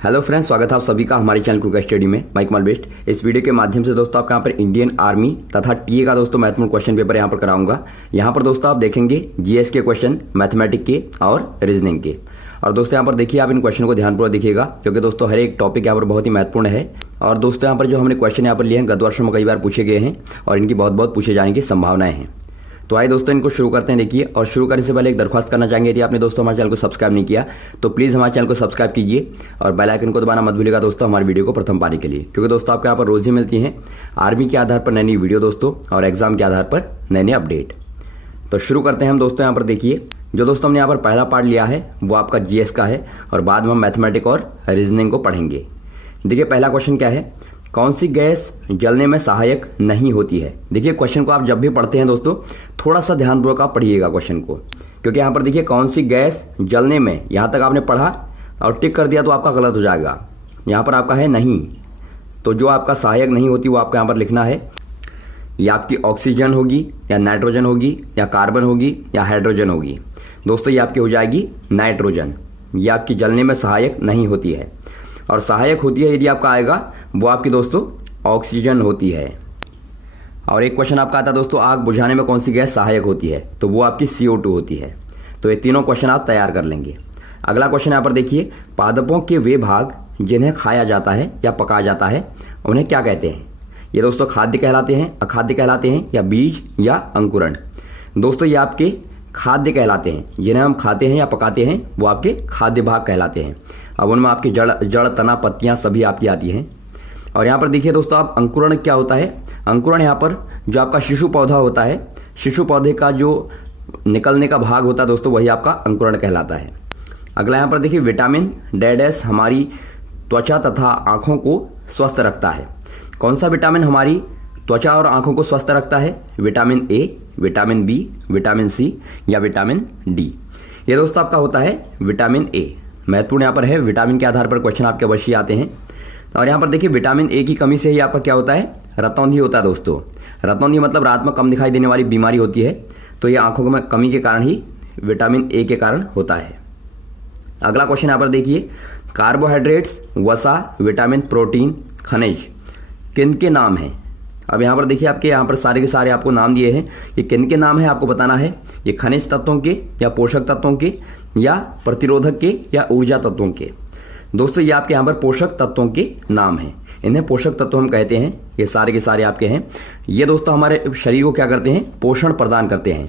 Hello friends, स्वागत है आप सभी का हमारे चैनल क्विक स्टडी में। माय कमाल बेस्ट। इस वीडियो के माध्यम से दोस्तों आपका यहाँ पर इंडियन आर्मी तथा टीए का दोस्तों महत्वपूर्ण क्वेश्चन पेपर यहाँ पर कराऊंगा। यहाँ पर दोस्तों आप देखेंगे जीएस के क्वेश्चन, मैथमेटिक के और रीजनिंग के। और दोस्तों यहाँ पर देखिए, आप इन क्वेश्चन को ध्यानपूर्वक देखिएगा क्योंकि दोस्तों हर एक टॉपिक यहाँ पर बहुत ही महत्वपूर्ण है। और दोस्तों यहाँ पर जो हमने क्वेश्चन यहाँ पर लिए हैं गत वर्षों में कई बार पूछे गए हैं और इनकी बहुत बहुत पूछे जाने की संभावनाएं हैं। तो आइए दोस्तों इनको शुरू करते हैं। देखिए, और शुरू करने से पहले एक दरख्वास्त करना चाहेंगे, यदि आपने दोस्तों हमारे चैनल को सब्सक्राइब नहीं किया तो प्लीज़ हमारे चैनल को सब्सक्राइब कीजिए और बेल आइकन को दबाना मत भूलिएगा दोस्तों हमारी वीडियो को प्रथम पाने के लिए, क्योंकि दोस्तों आपको यहाँ पर रोज ही मिलती हैं आर्मी के आधार पर नई नई वीडियो दोस्तों और एग्जाम के आधार पर नए नए अपडेट। तो शुरू करते हैं हम दोस्तों। यहाँ पर देखिए, जो दोस्तों हमने यहाँ पर पहला पार्ट लिया है वो आपका जीएस का है और बाद में हम मैथमेटिक और रीजनिंग को पढ़ेंगे। देखिए, पहला क्वेश्चन क्या है, कौन सी गैस जलने में सहायक नहीं होती है। देखिए, क्वेश्चन को आप जब भी पढ़ते हैं दोस्तों थोड़ा सा ध्यानपूर्वक आप पढ़िएगा क्वेश्चन को, क्योंकि यहाँ पर देखिए कौन सी गैस जलने में, यहाँ तक आपने पढ़ा और टिक कर दिया तो आपका गलत हो जाएगा। यहाँ पर आपका है नहीं, तो जो आपका सहायक नहीं होती वो आपको यहाँ पर लिखना है। या आपकी ऑक्सीजन होगी या नाइट्रोजन होगी या कार्बन होगी या हाइड्रोजन होगी। दोस्तों ये आपकी हो जाएगी नाइट्रोजन। ये आपकी जलने में सहायक नहीं होती है और सहायक होती है यदि आपका आएगा वो आपकी दोस्तों ऑक्सीजन होती है। और एक क्वेश्चन आपका आता है दोस्तों, आग बुझाने में कौन सी गैस सहायक होती है, तो वो आपकी CO2 होती है। तो ये तीनों क्वेश्चन आप तैयार कर लेंगे। अगला क्वेश्चन यहाँ पर देखिए, पादपों के वे भाग जिन्हें खाया जाता है या पकाया जाता है उन्हें क्या कहते हैं। ये दोस्तों खाद्य कहलाते हैं, अखाद्य कहलाते हैं या बीज या अंकुरण। दोस्तों ये आपके खाद्य कहलाते हैं, जिन्हें हम खाते हैं या पकाते हैं वो आपके खाद्य भाग कहलाते हैं। अब उनमें आपकी जड़ तना पत्तियां सभी आपकी आती हैं। और यहाँ पर देखिए दोस्तों, आप अंकुरण क्या होता है, अंकुरण यहाँ पर जो आपका शिशु पौधा होता है, शिशु पौधे का जो निकलने का भाग होता है दोस्तों वही आपका अंकुरण कहलाता है। अगला यहाँ पर देखिए, विटामिन डैश हमारी त्वचा तथा आंखों को स्वस्थ रखता है। कौन सा विटामिन हमारी त्वचा और आंखों को स्वस्थ रखता है, vitamin A, vitamin B, vitamin C या विटामिन डी। ये दोस्तों आपका होता है विटामिन ए। महत्वपूर्ण यहाँ पर है, विटामिन के आधार पर क्वेश्चन आपके अवश्य आते हैं। और यहाँ पर देखिए, विटामिन ए की कमी से ही आपका क्या होता है, रतौंधी होता है दोस्तों। रतौंधी मतलब रात में कम दिखाई देने वाली बीमारी होती है, तो ये आंखों में कमी के कारण ही विटामिन ए के कारण होता है। अगला क्वेश्चन यहाँ पर देखिए, कार्बोहाइड्रेट्स, वसा, विटामिन, प्रोटीन, खनिज किन के नाम हैं। अब यहाँ पर देखिए, आपके यहाँ पर सारे के सारे आपको नाम दिए हैं, ये किन के नाम है आपको बताना है। ये खनिज तत्वों के या पोषक तत्वों के या प्रतिरोधक के या ऊर्जा तत्वों के। दोस्तों ये आपके यहाँ पर पोषक तत्वों के नाम हैं, इन्हें पोषक तत्व हम कहते हैं। ये सारे के सारे आपके हैं। ये दोस्तों हमारे शरीर को क्या करते हैं, पोषण प्रदान करते हैं।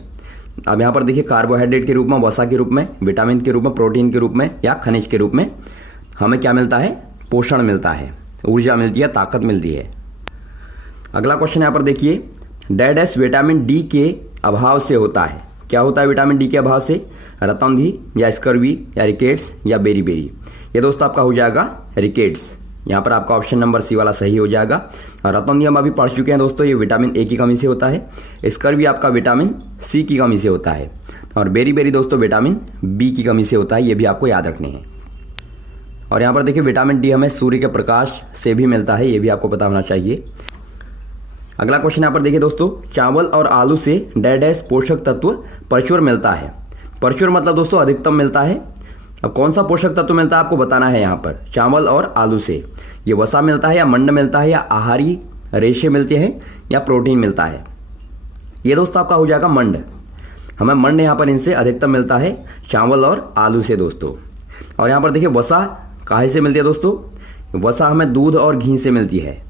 अब यहाँ पर देखिए, कार्बोहाइड्रेट के रूप में, वसा के रूप में, विटामिन के रूप में, प्रोटीन के रूप में या खनिज के रूप में हमें क्या मिलता है, पोषण मिलता है, ऊर्जा मिलती है, ताकत मिलती है। अगला क्वेश्चन यहाँ पर देखिए, डैश विटामिन डी के अभाव से होता है। क्या होता है विटामिन डी के अभाव से, रतौंधी या स्कर्वी या रिकेट्स या बेरी। ये दोस्तों आपका हो जाएगा रिकेट्स। यहाँ पर आपका ऑप्शन नंबर सी वाला सही हो जाएगा। और रतौंधी हम अभी पढ़ चुके हैं दोस्तों, ये विटामिन ए की कमी से होता है। स्कर्वी आपका विटामिन सी की कमी से होता है। और बेरी दोस्तों विटामिन बी की कमी से होता है, ये भी आपको याद रखने हैं। और यहाँ पर देखिए, विटामिन डी हमें सूर्य के प्रकाश से भी मिलता है, ये भी आपको पता होना चाहिए। अगला क्वेश्चन यहाँ पर देखिए दोस्तों, चावल और आलू से डैश पोषक तत्व प्रचुर मिलता है। प्रचुर मतलब दोस्तों अधिकतम मिलता है। अब कौन सा पोषक तत्व मिलता है आपको बताना है। यहाँ पर चावल और आलू से ये वसा मिलता है या मंड मिलता है या आहारी रेशे मिलते हैं या प्रोटीन मिलता है। ये दोस्तों आपका हो जाएगा मंड। हमें मंड यहाँ पर इनसे अधिकतम मिलता है, चावल और आलू से दोस्तों। और यहाँ पर देखिए, वसा काहे से मिलती है दोस्तों, वसा हमें दूध और घी से मिलती है।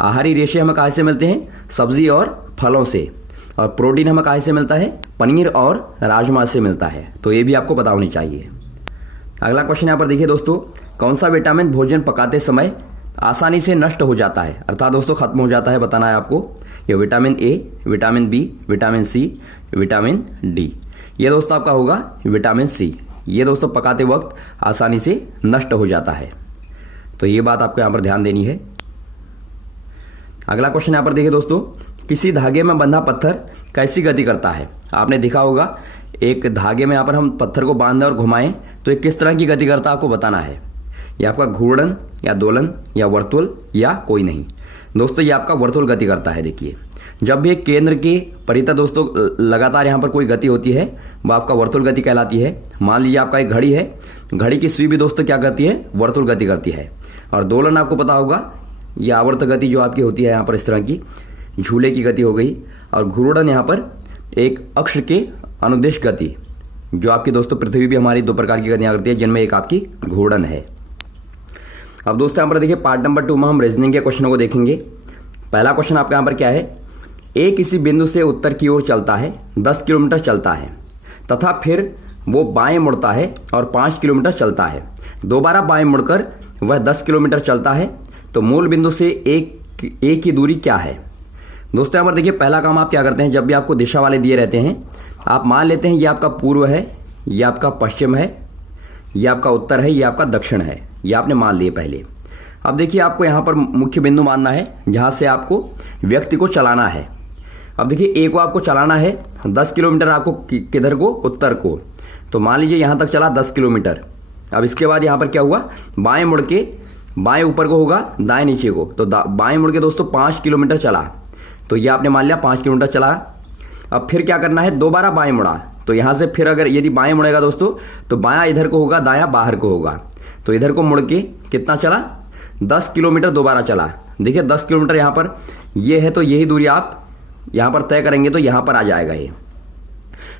आहारी रेशे हमें काहे से मिलते हैं, सब्जी और फलों से। और प्रोटीन हमें काहे से मिलता है, पनीर और राजमा से मिलता है। तो ये भी आपको पता होनी चाहिए। अगला क्वेश्चन यहाँ पर देखिए दोस्तों, कौन सा विटामिन भोजन पकाते समय आसानी से नष्ट हो जाता है, अर्थात दोस्तों खत्म हो जाता है, बताना है आपको। ये vitamin A, vitamin B, vitamin C, vitamin D. ये दोस्तों आपका होगा विटामिन सी। ये दोस्तों पकाते वक्त आसानी से नष्ट हो जाता है, तो ये बात आपको यहाँ पर ध्यान देनी है। अगला क्वेश्चन यहाँ पर देखिए दोस्तों, किसी धागे में बंधा पत्थर कैसी गति करता है। आपने देखा होगा एक धागे में यहाँ पर हम पत्थर को बांधें और घुमाएं तो ये किस तरह की गति करता है आपको बताना है। ये आपका घूर्णन या दोलन या वर्तुल या कोई नहीं। दोस्तों ये आपका वर्तुल गति करता है। देखिए, जब भी एक केंद्र के परितः दोस्तों लगातार यहाँ पर कोई गति होती है वो आपका वर्तुल गति कहलाती है। मान लीजिए आपका एक घड़ी है, घड़ी की सुई भी दोस्तों क्या करती है, वर्तुल गति करती है। और दोलन आपको पता होगा ये आवर्त गति जो आपकी होती है यहाँ पर इस तरह की झूले की गति हो गई। और घूर्णन यहाँ पर एक अक्ष के अनुदिश गति, जो आपकी दोस्तों पृथ्वी भी हमारी 2 प्रकार की गतियाँ करती है जिनमें एक आपकी घूर्णन है। अब दोस्तों यहाँ पर देखिए पार्ट नंबर 2 में हम रीजनिंग के क्वेश्चनों को देखेंगे। पहला क्वेश्चन आपका यहाँ पर क्या है, ए किसी बिंदु से उत्तर की ओर चलता है, 10 किलोमीटर चलता है तथा फिर वो बाएं मुड़ता है और 5 किलोमीटर चलता है। दोबारा बाएं मुड़कर वह 10 किलोमीटर चलता है, तो मूल बिंदु से ए की दूरी क्या है। दोस्तों यहाँ पर देखिए पहला काम आप क्या करते हैं, जब भी आपको दिशा वाले दिए रहते हैं आप मान लेते हैं ये आपका पूर्व है, ये आपका पश्चिम है, ये आपका उत्तर है, ये आपका दक्षिण है, ये आपने मान लिए पहले। अब देखिए आपको यहाँ पर मुख्य बिंदु मानना है जहाँ से आपको व्यक्ति को चलाना है। अब देखिए ए को आपको चलाना है 10 किलोमीटर, आपको किधर को, उत्तर को। तो मान लीजिए यहाँ तक चला 10 किलोमीटर। अब इसके बाद यहाँ पर क्या हुआ, बाएं मुड़ के, बाएं ऊपर को होगा दाएं नीचे को, तो बाएं मुड़ के दोस्तों 5 किलोमीटर चला। तो ये आपने मान लिया 5 किलोमीटर चला। अब फिर क्या करना है, दोबारा बाएं मुड़ा। तो यहाँ से फिर अगर यदि बाएं मुड़ेगा दोस्तों तो बायां इधर को होगा, दायां बाहर को होगा। तो इधर को मुड़ के कितना चला, 10 किलोमीटर दोबारा चला। देखिए 10 किलोमीटर यहाँ पर ये है, तो यही दूरी आप यहाँ पर तय करेंगे तो यहाँ पर आ जाएगा ये।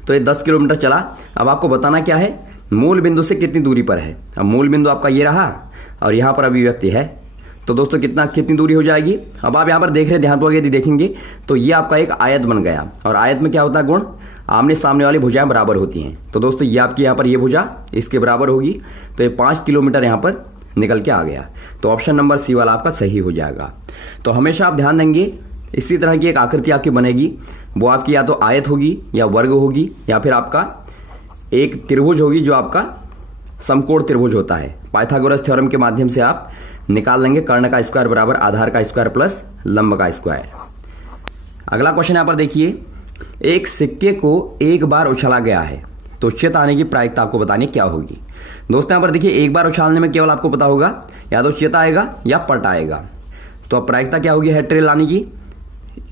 तो ये 10 किलोमीटर चला। अब आपको बताना क्या है, मूल बिंदु से कितनी दूरी पर है। अब मूल बिंदु आपका ये रहा और यहाँ पर अभिव्यक्ति है, तो दोस्तों कितनी दूरी हो जाएगी। अब आप यहाँ पर देख रहे हैं, ध्यानपूर्वक यदि देखेंगे तो ये आपका एक आयत बन गया। और आयत में क्या होता है गुण, आमने सामने वाली भुजाएं बराबर होती हैं। तो दोस्तों ये आपकी यहाँ पर ये भुजा इसके बराबर होगी, तो ये 5 किलोमीटर यहाँ पर निकल के आ गया। तो ऑप्शन नंबर सी वाला आपका सही हो जाएगा। तो हमेशा आप ध्यान देंगे इसी तरह की एक आकृति आपकी बनेगी, वो आपकी या तो आयत होगी या वर्ग होगी या फिर आपका एक त्रिभुज होगी जो आपका समकोण त्रिभुज होता है। पाइथागोरस थ्योरम के माध्यम से आप निकाल लेंगे कर्ण का स्क्वायर बराबर आधार का स्क्वायर प्लस लंब का स्क्वायर। अगला क्वेश्चन यहाँ पर देखिए, एक सिक्के को एक बार उछाला गया है तो चित आने की प्रायिकता आपको बतानी क्या होगी। दोस्तों यहाँ पर देखिए एक बार उछालने में केवल आपको पता होगा या तो चित आएगा या पट आएगा। तो अब प्रायिकता क्या होगी, हेड टेल आने की,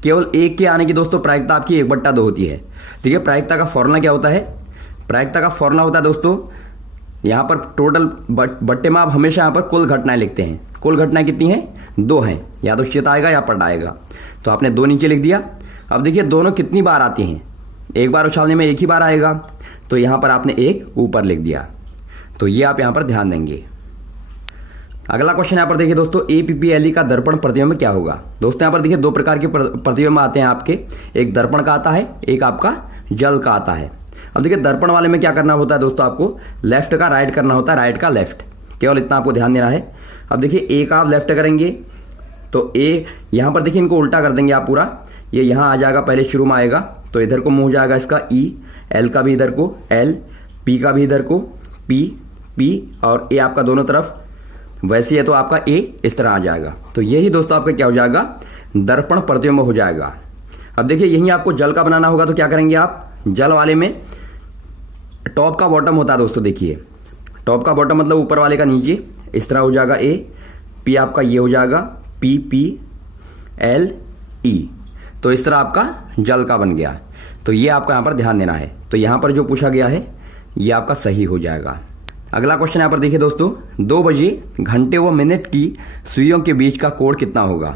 केवल एक के आने की दोस्तों प्रायिकता आपकी 1/2 होती है। देखिए प्रायिकता का फॉर्मूला क्या होता है, प्रायिकता का फॉर्मूला होता है दोस्तों यहाँ पर टोटल बट्टे में आप हमेशा यहाँ पर कुल घटनाएं लिखते हैं। कुल घटनाएं कितनी हैं, 2 हैं, या तो चित आएगा या पट आएगा। तो आपने 2 नीचे लिख दिया। अब देखिए दोनों कितनी बार आती हैं, एक बार उछालने में एक ही बार आएगा, तो यहाँ पर आपने एक ऊपर लिख दिया। तो ये आप यहाँ पर ध्यान देंगे। अगला क्वेश्चन यहाँ पर देखिए दोस्तों, APPLE का दर्पण प्रतिबिंब क्या होगा। दोस्तों यहाँ पर देखिए 2 प्रकार के प्रतिबिंब आते हैं आपके, एक दर्पण का आता है, एक आपका जल का आता है। अब देखिए दर्पण वाले में क्या करना होता है दोस्तों, आपको लेफ्ट का राइट करना होता है, राइट का लेफ्ट, केवल इतना आपको ध्यान देना है। अब देखिए एक आप लेफ्ट करेंगे तो ए यहाँ पर देखिए इनको उल्टा कर देंगे आप पूरा, ये यहाँ आ जाएगा, पहले शुरू में आएगा तो इधर को मुंह जाएगा इसका E, L का भी इधर को L, P का भी इधर को P और A आपका दोनों तरफ वैसे है तो आपका A इस तरह आ जाएगा। तो यही दोस्तों आपका क्या हो जाएगा, दर्पण प्रतिबिंब हो जाएगा। अब देखिए यही आपको जल का बनाना होगा, तो क्या करेंगे आप, जल वाले में टॉप का बॉटम होता है दोस्तों, देखिए टॉप का बॉटम मतलब ऊपर वाले का नीचे, इस तरह हो जाएगा A, P आपका ये हो जाएगा P L E, तो इस तरह आपका जल का बन गया। तो ये आपका यहाँ पर ध्यान देना है। तो यहाँ पर जो पूछा गया है ये आपका सही हो जाएगा। अगला क्वेश्चन यहाँ पर देखिए दोस्तों, 2 बजे घंटे व मिनट की सुइयों के बीच का कोण कितना होगा।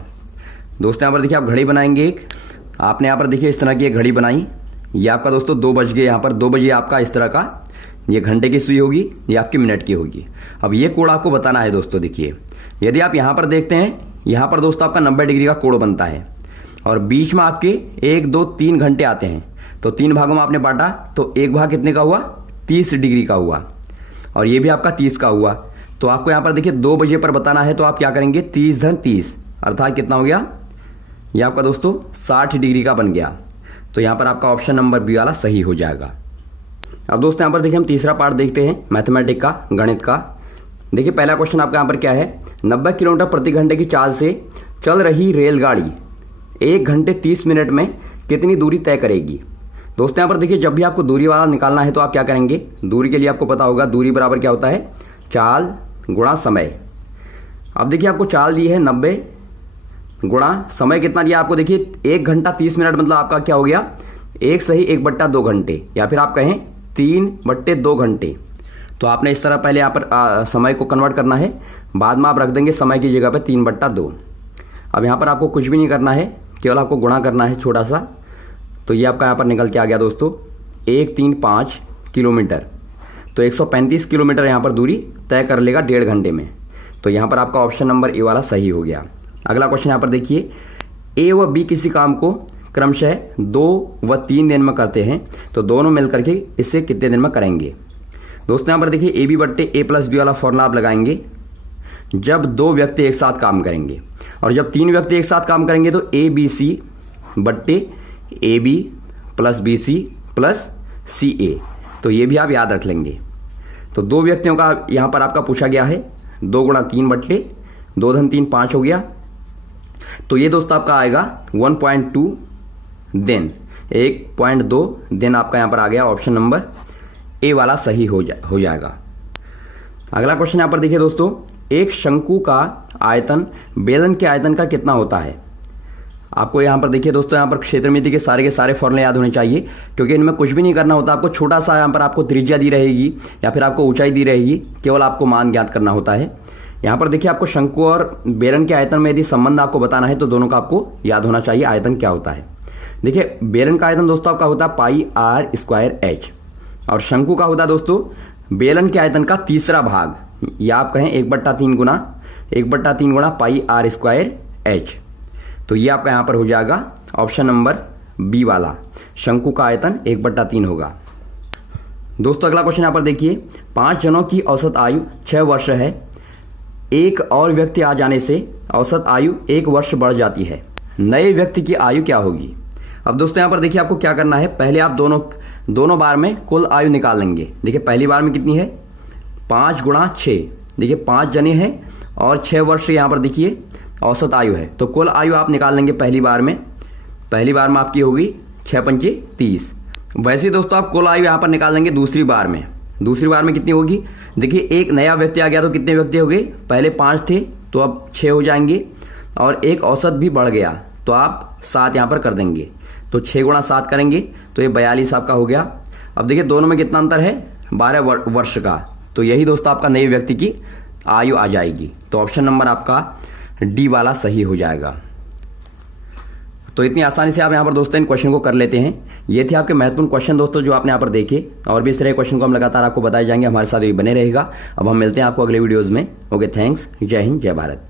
दोस्तों यहाँ पर देखिए आप घड़ी बनाएंगे एक, आपने यहाँ पर देखिए इस तरह की एक घड़ी बनाई, ये आपका दोस्तों 2 बज गए, यहाँ पर 2 बजे आपका इस तरह का ये घंटे की सुई होगी, ये आपकी मिनट की होगी। अब ये कोण आपको बताना है दोस्तों। देखिए यदि आप यहाँ पर देखते हैं, यहाँ पर दोस्तों आपका 90 डिग्री का कोण बनता है और बीच में आपके 1 2 3 घंटे आते हैं, तो 3 भागों में आपने बांटा, तो एक भाग कितने का हुआ, 30 डिग्री का हुआ और ये भी आपका 30 का हुआ। तो आपको यहाँ पर देखिए 2 बजे पर बताना है, तो आप क्या करेंगे, 30 धन 30 अर्थात कितना हो गया, ये आपका दोस्तों 60 डिग्री का बन गया। तो यहाँ पर आपका ऑप्शन नंबर बी वाला सही हो जाएगा। अब दोस्तों यहाँ पर देखिए हम तीसरा पार्ट देखते हैं मैथमेटिक का, गणित का। देखिए पहला क्वेश्चन आपका यहाँ पर क्या है, 90 किलोमीटर प्रति घंटे की चाल से चल रही रेलगाड़ी 1 घंटे 30 मिनट में कितनी दूरी तय करेगी। दोस्तों यहाँ पर देखिए जब भी आपको दूरी वाला निकालना है तो आप क्या करेंगे, दूरी के लिए आपको पता होगा दूरी बराबर क्या होता है, चाल गुणा समय। अब देखिए आपको चाल दी है 90 गुणा समय कितना दिया आपको, देखिए 1 घंटा 30 मिनट, मतलब आपका क्या हो गया 1 सही 1/2 घंटे, या फिर आप कहें 3/2 घंटे। तो आपने इस तरह पहले यहाँ पर समय को कन्वर्ट करना है, बाद में आप रख देंगे समय की जगह पे 3/2। अब यहाँ पर आपको कुछ भी नहीं करना है, केवल आपको गुणा करना है छोटा सा। तो ये आपका यहाँ पर निकल के आ गया दोस्तों 135 किलोमीटर। तो 135 किलोमीटर यहाँ पर दूरी तय कर लेगा 1.5 घंटे में। तो यहाँ पर आपका ऑप्शन नंबर ए वाला सही हो गया। अगला क्वेश्चन यहाँ पर देखिए, ए व बी किसी काम को क्रमशः 2 व 3 दिन में करते हैं, तो दोनों मिलकर के इसे कितने दिन में करेंगे। दोस्तों यहाँ पर देखिए ए बी बट्टे ए प्लस बी वाला फॉर्मूला आप लगाएंगे जब 2 व्यक्ति एक साथ काम करेंगे, और जब 3 व्यक्ति एक साथ काम करेंगे तो ए बी सी बट्टे A B plus B C plus C A. तो ये भी आप याद रख लेंगे। तो 2 व्यक्तियों का यहाँ पर आपका पूछा गया है, 2 गुणा 3 बट्टे 2 धन 3 5 हो गया। तो ये दोस्तों आपका आएगा 1.2 दिन, 1.2 दिन आपका यहाँ पर आ गया। ऑप्शन नंबर ए वाला सही हो जाएगा। अगला क्वेश्चन यहाँ पर देखिए दोस्तों, एक शंकु का आयतन बेलन के आयतन का कितना होता है। आपको यहाँ पर देखिए दोस्तों, यहाँ पर क्षेत्रमिति के सारे फॉर्मूले याद होने चाहिए, क्योंकि इनमें कुछ भी नहीं करना होता। आपको छोटा सा यहाँ पर आपको त्रिज्या दी रहेगी या फिर आपको ऊंचाई दी रहेगी, केवल आपको मान ज्ञात करना होता है। यहाँ पर देखिए आपको शंकु और बेलन के आयतन में यदि संबंध आपको बताना है तो दोनों का आपको याद होना चाहिए आयतन क्या होता है। देखिए बेलन का आयतन दोस्तों आपका होता है पाई आर स्क्वायर एच, और शंकु का होता है दोस्तों बेलन के आयतन का तीसरा भाग, या आप कहें 1/3 गुणा पाई आर स्क्वायर एच। तो ये आपका यहाँ पर हो जाएगा ऑप्शन नंबर बी वाला, शंकु का आयतन 1/3 होगा। दोस्तों अगला क्वेश्चन यहाँ पर देखिए, 5 जनों की औसत आयु 6 वर्ष है, एक और व्यक्ति आ जाने से औसत आयु 1 वर्ष बढ़ जाती है, नए व्यक्ति की आयु क्या होगी। अब दोस्तों यहाँ पर देखिए आपको क्या करना है, पहले आप दोनों बार में कुल आयु निकाल लेंगे। देखिए पहली बार में कितनी है 5 गुणा 6, देखिए 5 जने हैं और 6 वर्ष यहाँ पर देखिए औसत आयु है, तो कुल आयु आप निकाल लेंगे पहली बार में आपकी होगी 6 पंचे 30। वैसे ही दोस्तों आप कुल आयु यहाँ पर निकाल लेंगे दूसरी बार में कितनी होगी। देखिए एक नया व्यक्ति आ गया तो कितने व्यक्ति हो गए, पहले 5 थे तो अब 6 हो जाएंगे, और एक औसत भी बढ़ गया तो आप 7 यहाँ पर कर देंगे। तो 6 गुणा 7 करेंगे तो ये 42 आपका हो गया। अब देखिए दोनों में कितना अंतर है 12 वर्ष का, तो यही दोस्तों आपका नए व्यक्ति की आयु आ जाएगी। तो ऑप्शन नंबर आपका डी वाला सही हो जाएगा। तो इतनी आसानी से आप यहाँ पर दोस्तों इन क्वेश्चन को कर लेते हैं। ये थे आपके महत्वपूर्ण क्वेश्चन दोस्तों जो आपने यहाँ पर देखे, और भी इस तरह क्वेश्चन को हम लगातार आपको बताए जाएंगे, हमारे साथ ये बने रहेगा। अब हम मिलते हैं आपको अगले वीडियोज़ में। ओके, थैंक्स, जय हिंद, जय भारत।